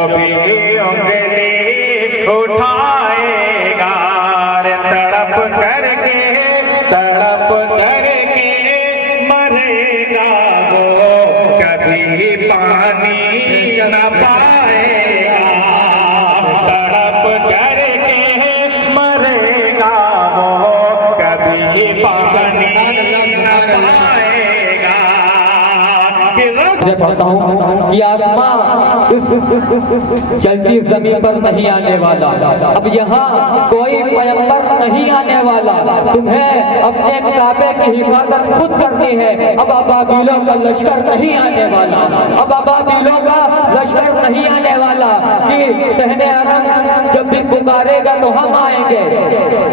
जो भी उंगली उठाएगा रे तड़प करके मरेगा वो कभी पानी न पाएगा। तड़प करके मरेगा वो कभी पानी न पाएगा। कहता हूँ कि आसमां चलती जमीन पर नहीं आने वाला, अब यहाँ कोई पैगंबर नहीं आने वाला, तुम्हें अपने काबे की हिफाजत खुद करनी है। अब अबाबिलों का लश्कर नहीं आने वाला, अब अबाबिलों का लश्कर नहीं आने वाला कि सहने हरम जब भी पुकारेगा तो हम आएंगे,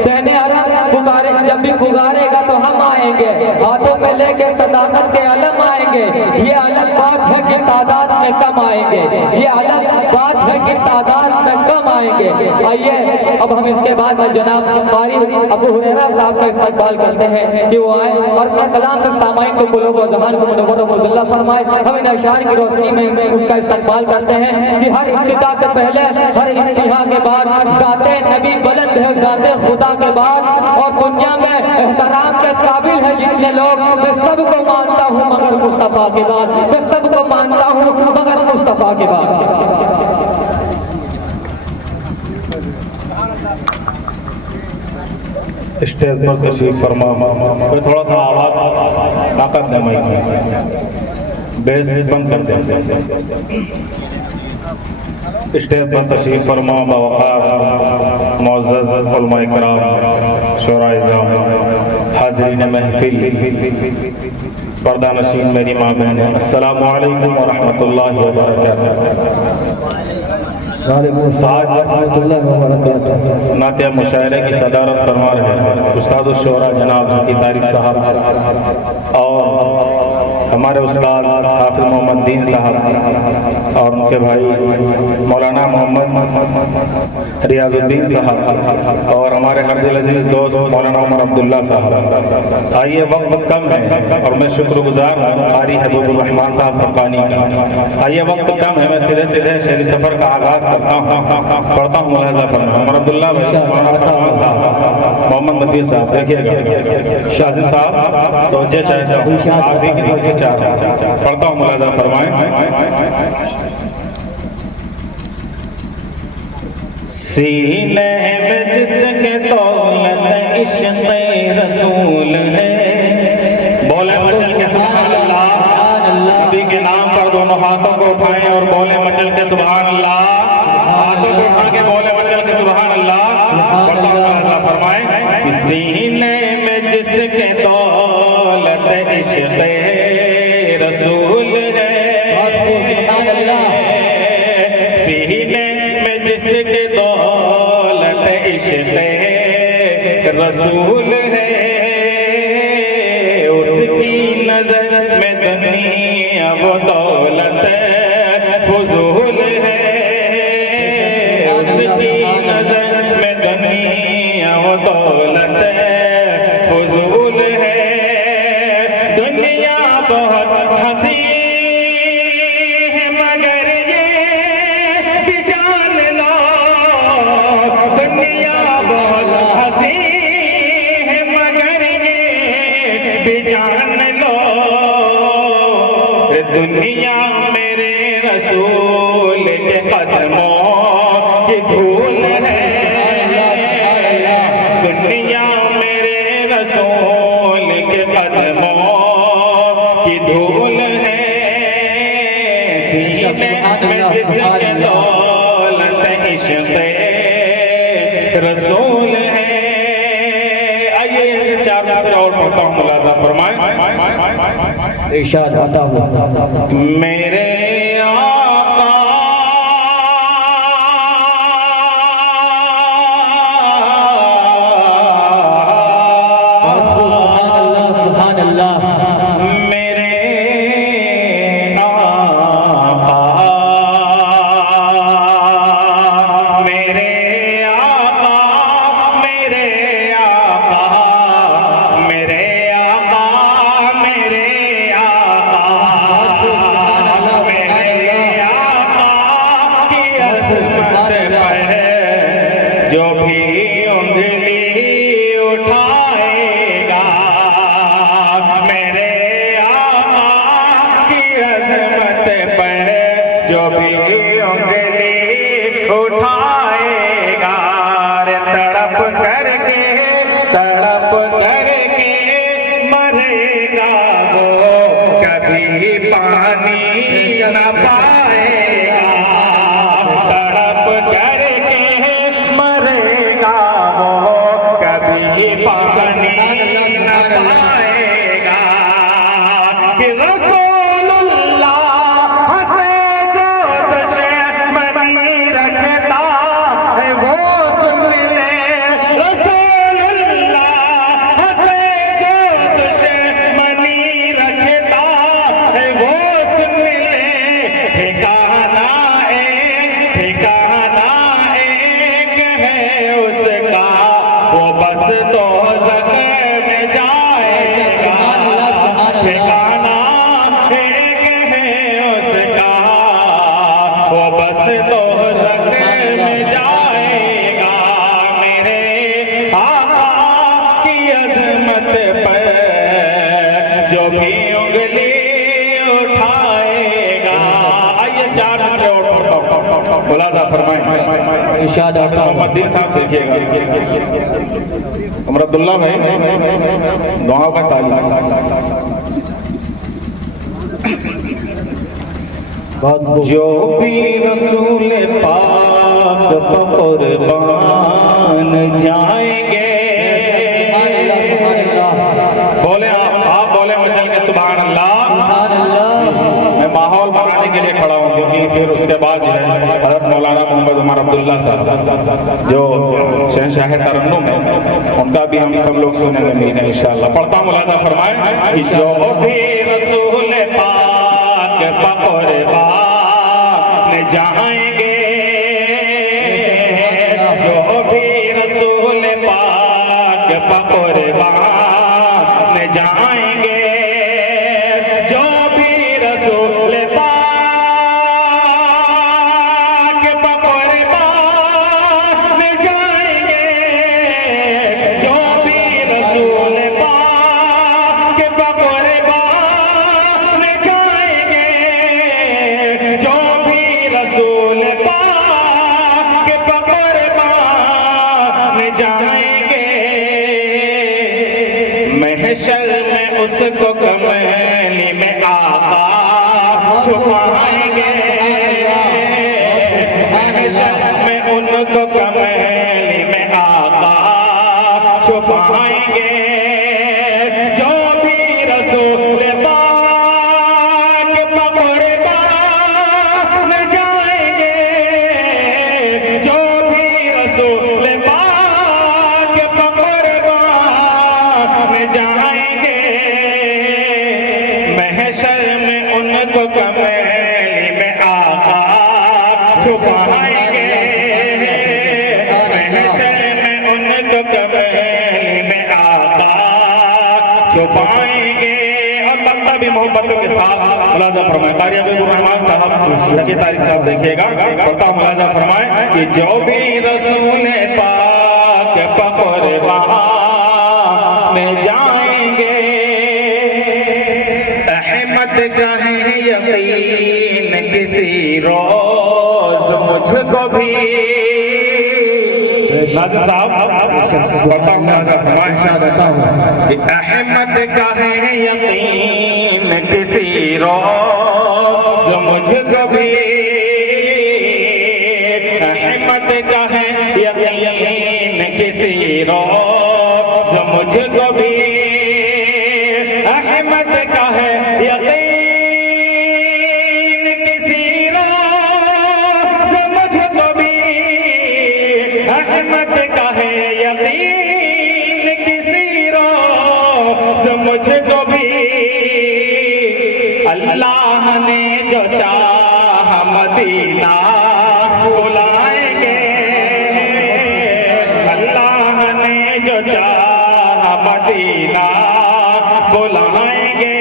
सहने हरम पुकारे जब भी पुकारेगा तो हम आएंगे, हाथों में लेके सदाकत के अलम आएंगे। ये अलग बात है कि तादाद में कम आएंगे, ये अलग बात है कि तादाद में कम आएंगे। आइए अब हम इसके बाद में जनाब कारी अबू हुरैरा साहब का इस्तकबाल करते हैं कि वो आए और अपने कलाम से सामाइन को कुलूब और ज़बान को मुनव्वर और मुज़ल्ला फरमाए। हम इन अशार की रोशनी में उनका इस्तकबाल करते हैं कि हर इब्तिदा से पहले हर इंतहा के बाद ज़ाते नबी बुलंद है, ज़ाते खुदा के बाद और दुनिया में एहतराम के काबिल है जितने लोग, मैं सबको मानता हूँ मगर मुस्तफ़ा के बाद, मैं सबको मानता हूँ मगर मुस्तफ़ा के बाद। स्टेज पर तशरीफ फरमा, कोई थोड़ा सा आवाज ना कर दे, माइक बेस बंद कर दे। स्टेज पर तशरीफ फरमा बवक़ार मुअज़्ज़ज़ उलमा इकराम, शोरा इज़ाम, हाज़रीन महफ़िल, पर्दा नशीन मेरी माँ बहनें, अस्सलामु अलैकुम व रहमतुल्लाहि व बरकातुहू। नातिया मुशायरे की सदारत फरमा रहे उस्ताद शोरा जनाब की तारिक साहब और हमारे उस्ताद हाफिज मोहम्मद दीन साहब और उनके भाई मौलाना मोहम्मद रियाजुद्दीन साहब और हमारे हरदिल अजीज दोस्त मौलाना उमर अब्दुल्ला साहब। आइए वक्त कम है और मैं शुक्रगुजार हूँ कारी हबीबुर रहमान साहब फरकानी का। आइए वक्त कम है, मैं सीधे सीधे शहरी सफ़र का आगाज़ करता हूँ, पढ़ता हूँ मुलाज़ा फरमा। उमर अब्दुल्ला मौलाना फरमान साहब, मोहम्मद नफीर साहब, देखिएगा शाहिद साहब तो चाहता हूँ आप ही की तो पढ़ता हूँ मुलाज़ा फरमाएं। सीने में जिसके दौलत इश्क़े रसूल है, बोले मचल के सुभान अल्लाह, नबी के नाम पर दोनों हाथों को उठाएं और बोले मचल के सुभान अल्लाह, हाथों को उठा के बोले मचल के सुभान अल्लाह। पढ़ता हूँ मुलाज़ा फरमाएं। सीने में जिसके दौलत इश्क़े रसूल है, सीने में जिसके दौलत इश्क़े रसूल है, उसकी नजर में दुनिया वो दौलत फुजूल है, उसकी नजर में दुनिया वो दौलत फुजूल है। दुनिया बहुत हंसी है मगर ये भी जान लो, दुनिया बहुत हंसी है मगर ये भी जान लो, दुनिया मेरे रसूल के कदमों की धूल है, दुनिया मेरे रसूल के कदमों की धूल है, सीने में जिसके दौलत इश्क़े रसूल है। आइए चार दूसरे और पढ़ता हूँ मुलाज़ा फरमाएं। इरशाद आता हुआ मेरे भी उंगली उठाएगा रे तड़प करके मरेगा वो कभी पानी न पाएगा तड़प करके मरेगा वो कभी पानी न पाएगा कि रसूलुल्लाह से जो दुश्मनी रखता है वो सुन ले रसूलुल्लाह से जो दुश्मनी रखता है वो सुन ले ठिकाना एक है उसका वो बस दोज़ख में जाएगा ठिकाना एक है उसका वो बस दोज़ख में जाएगा मेरे आका की अज़मत पर जो भी उंगली उठाएगा। आइए 4 मिसरे और पढ़ता हूं मुलाज़ा फरमाएं इरशाद आता हूं। मोहम्मद दीन साहब देखिएगा उमर अब्दुल्ला भाई दुआओं का तालिब बहुत खूब। जो भी रसूल पाक पर कुर्बान जाएंगे बोले आप बोले मचल के सुभान अल्लाह। मैं माहौल बनाने के लिए खड़ा हूँ क्योंकि फिर उसके बाद जो है हज़रत मौलाना मोहम्मद उमर अब्दुल्ला साहब जो शहंशाह तरन्नुम है उनका भी हम सब लोग सुनेंगे मिलेंगे इंशाअल्लाह। पढ़ता हूँ मुलाज़ा फरमाएं कि जो भी रसूल पाक पर कुर्बान जाएंगे जो भी रसूल पाक पर कुर्बान जाएंगे जो भी रसूल पाक पर कुर्बान जाएंगे जो भी रसूल पाक पर कुर्बान जाएंगे जो भी रसूल पाक पर कुर्बान जाएंगे महशर में उसको कमली में आका छुपाएंगे महशर में उनको कमली में आका छुपाएंगे जो भी रसूल पाक पर कुर्बान जाएंगे जो भी रसूल पाक पर कुर्बान जाएंगे महशर में उनको कमली में आका छुपाएंगे महशर में उनको कमली में आका छुपाएंगे। और बंदा भी मोहब्बतों के साथ मुलाज़ा फरमाए कारी अब्दुल रहमान साहब ज़की तारिक साहब देखिएगा पढ़ता मुलाज़ा फरमाए कि जो भी रसूल पाक पर कुर्बान में जाएंगे अहमद का है यकीन किसी रोज मुझको भी नाज़िम साहब पढ़ता हूँ मुलाज़ा फरमाए कि अहमद का है यकीन किसी रोज मुझको भी अहमद का है यकीन किसी रोज मुझको भी अहमद का है यकीन किसी रोज मुझको भी अहमद का है यकीन किसी रोज मुझको भी अल्लाह ने जो चाह मदीना बुलाएंगे अल्लाह ने जो चाह मदीना बुलाएंगे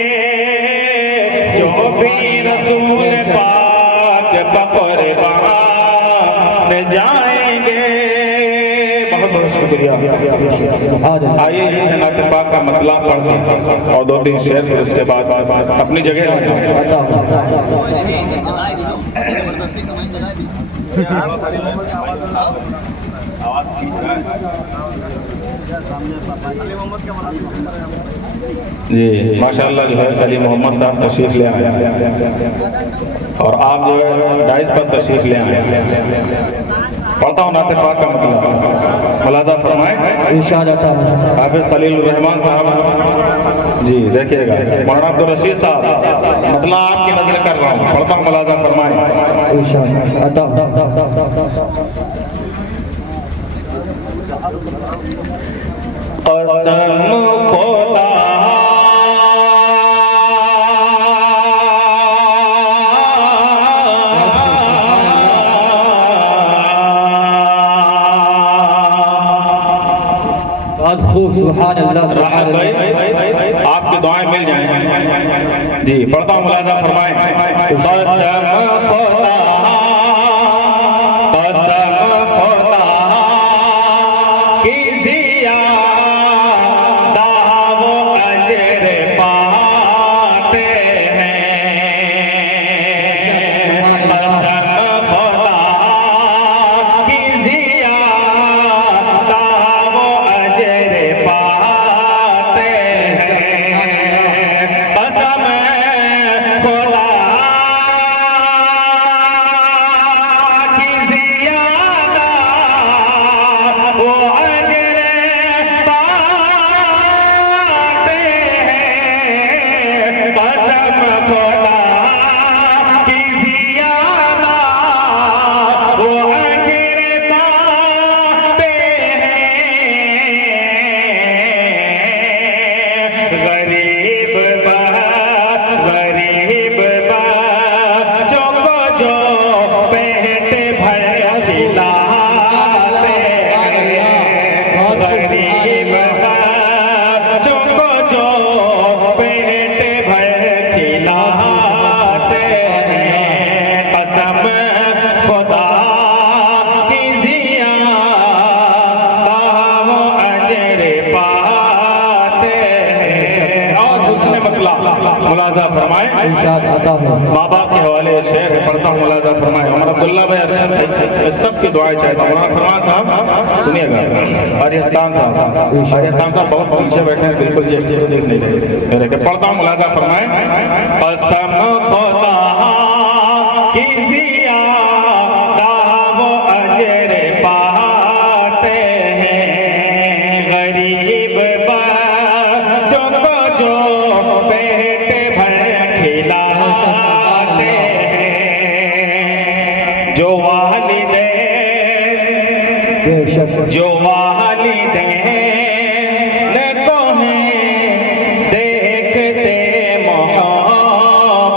जो भी रसूल पाक पर कुर्बान जाएंगे। बहुत बहुत शुक्रिया। आइए यहीं से नात पाक का मतलब पढ़ते हैं और 2-3 शेर फिर उसके बाद अपनी जगह जी माशाल्लाह जो है अली मोहम्मद साहब तशरीफ़ ले आए और आप जो है डाइस पर तशरीफ़ ले आए। पढ़ता हूँ नाते पाक का मतलब, मुलाजा फरमाएं। इरशाद अता है। हाफिज़ खलील रहमान साहब जी देखिएगा, मौलाना अब्दुल रशीद साहब मतलब आपकी नजर कर रहा हूँ, पढ़ता हूँ मुलाजा फरमाएं। इरशाद अता है। कसम खुदा खूब सुभान अल्लाह सुभान भाई अल्लाह। आपकी दुआएं मिल जाएंगी जी। पढ़ता हूँ मुलाजा फरमाएं। कसम खुदा कसम खुदा की ज़ियादा वो अजर पाते हैं। कसम खुदा की ज़ियादा वो अजर पाते हैं। कसम खुदा की ज़ियादा वो अजर पाते हैं। कसम खुदा की ज़ियादा वो अजर पाते हैं। गरीब बच्चों को जो पेट भर खिलाते हैं। गरीब बच्चों को जो पेट भर खिलाते हैं। कसम खुदा की ज़ियादा वो अजर पाते हैं। और उसने मतलब मुलाजा फरमाए। इरशाद अता है। माँ बाप के हवाले शेर है, पढ़ता हूँ मुलाजा फरमाए। उमर अब्दुल्ला भाई अरशद भाई सबकी दुआएं चाहता हूँ। उमर फरमान साहब सुनिएगा। और एहसान साहब बहुत पीछे बैठे हैं, बिल्कुल जीएसटी को देख नहीं रहे मेरे के। पढ़ता हूँ मुलाजा फरमाए। कसम खुदा की ज़ियादा वो अजर पाते हैं। गरीब बच्चों को जो पेट भर खिलाते हैं। जो वालिदैन को हैं देखते मोहब्बत से। जो वालिदैन को हैं देखते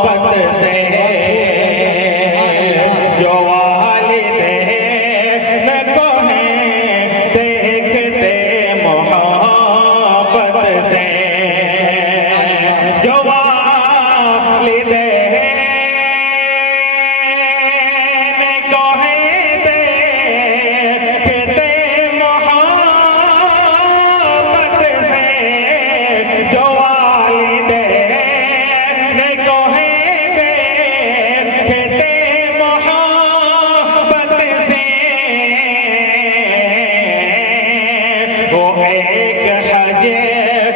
मोहब्बत से। जो वालिदैन को हैं देखते मोहब्बत से। जो वालिदैन को हैं देखते मोहब्बत से।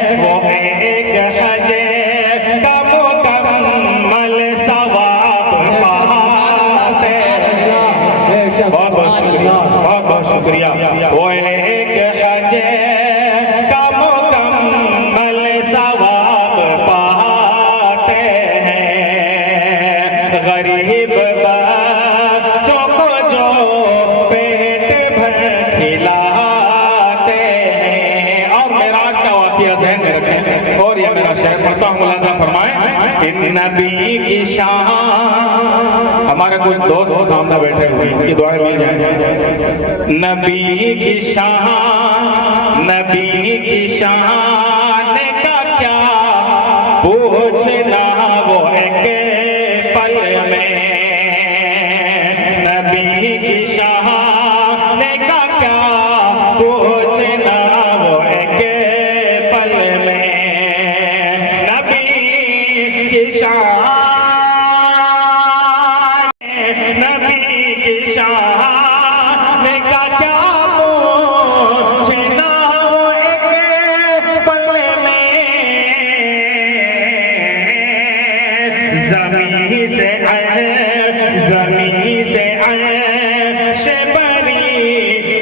वो एक हज का मुकम्मल सवाब पाते हैं। बहुत बहुत शुक्रिया। वो एक हज का मुकम्मल सवाब पाते हैं। गरीब बच्चों को जो पेट भर खिलाते हैं। और मेरा क्या वाक़या ज़हन में रखें। और ये मेरा शेर पढ़ता हूँ, मुलाज़ा फरमाएं। इन नबी की शान, हमारे कुछ दोस्त सामने बैठे हुए हैं, इनकी दुआएं मिल जाएंगी। नबी की शान का क्या पूछना वो एक पल में। नबी की शान का क्या पूछना वो एक पल में। नबी की शान, नबी जमी से बरी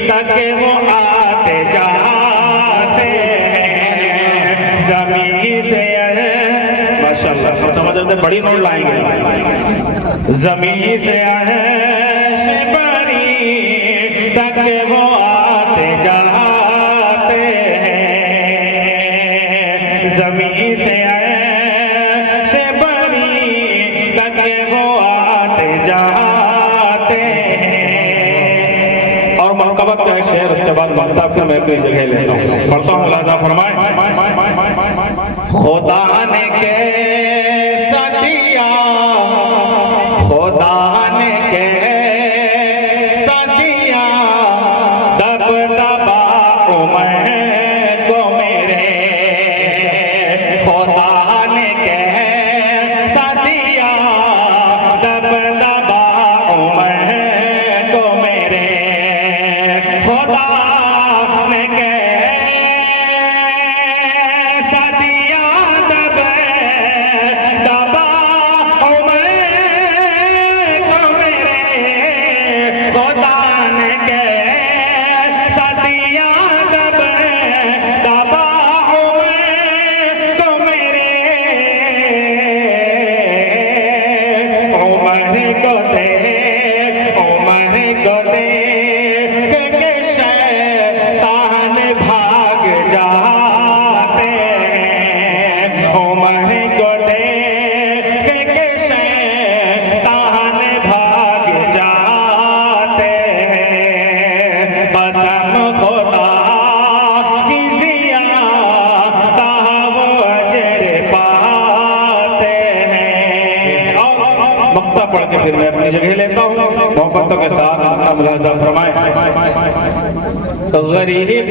तक वो आते जाते हैं, जमी से माशाल्लाह समझ रहे बड़ी नोट लाएंगे। जमी से बरी तक वो आते जाते हैं, जमी से बरी तक वो आते जाते हैं। और मरकबत का एक शेर, उसके बाद मक्ता फिर मैं अपनी जगह लेता हूँ, पढ़ता हूँ। मुलाजा फरमाए, खुदा ने कैसा दिया, खुदा ने कैसा दिया दबदबा उमर को मेरे, खुदा ने कैसा दिया दबदबा उमर को मेरे, खुदा ने कैसा दिया दबदबा उमर को मेरे, खुदा ने कैसा दिया दबदबा उमर को मेरे, उमर को दे के शैतान भाग जाते हैं, उमर को दे के शैतान भाग जाते हैं, कसम खुदा की ज़ियादा वो अजर पाते हैं। और मक्ता पढ़ के फिर मैं अपनी जगह लेता हूँ, मोहब्बतों के साथ अपना मुलाजा फरमाएं। गरीब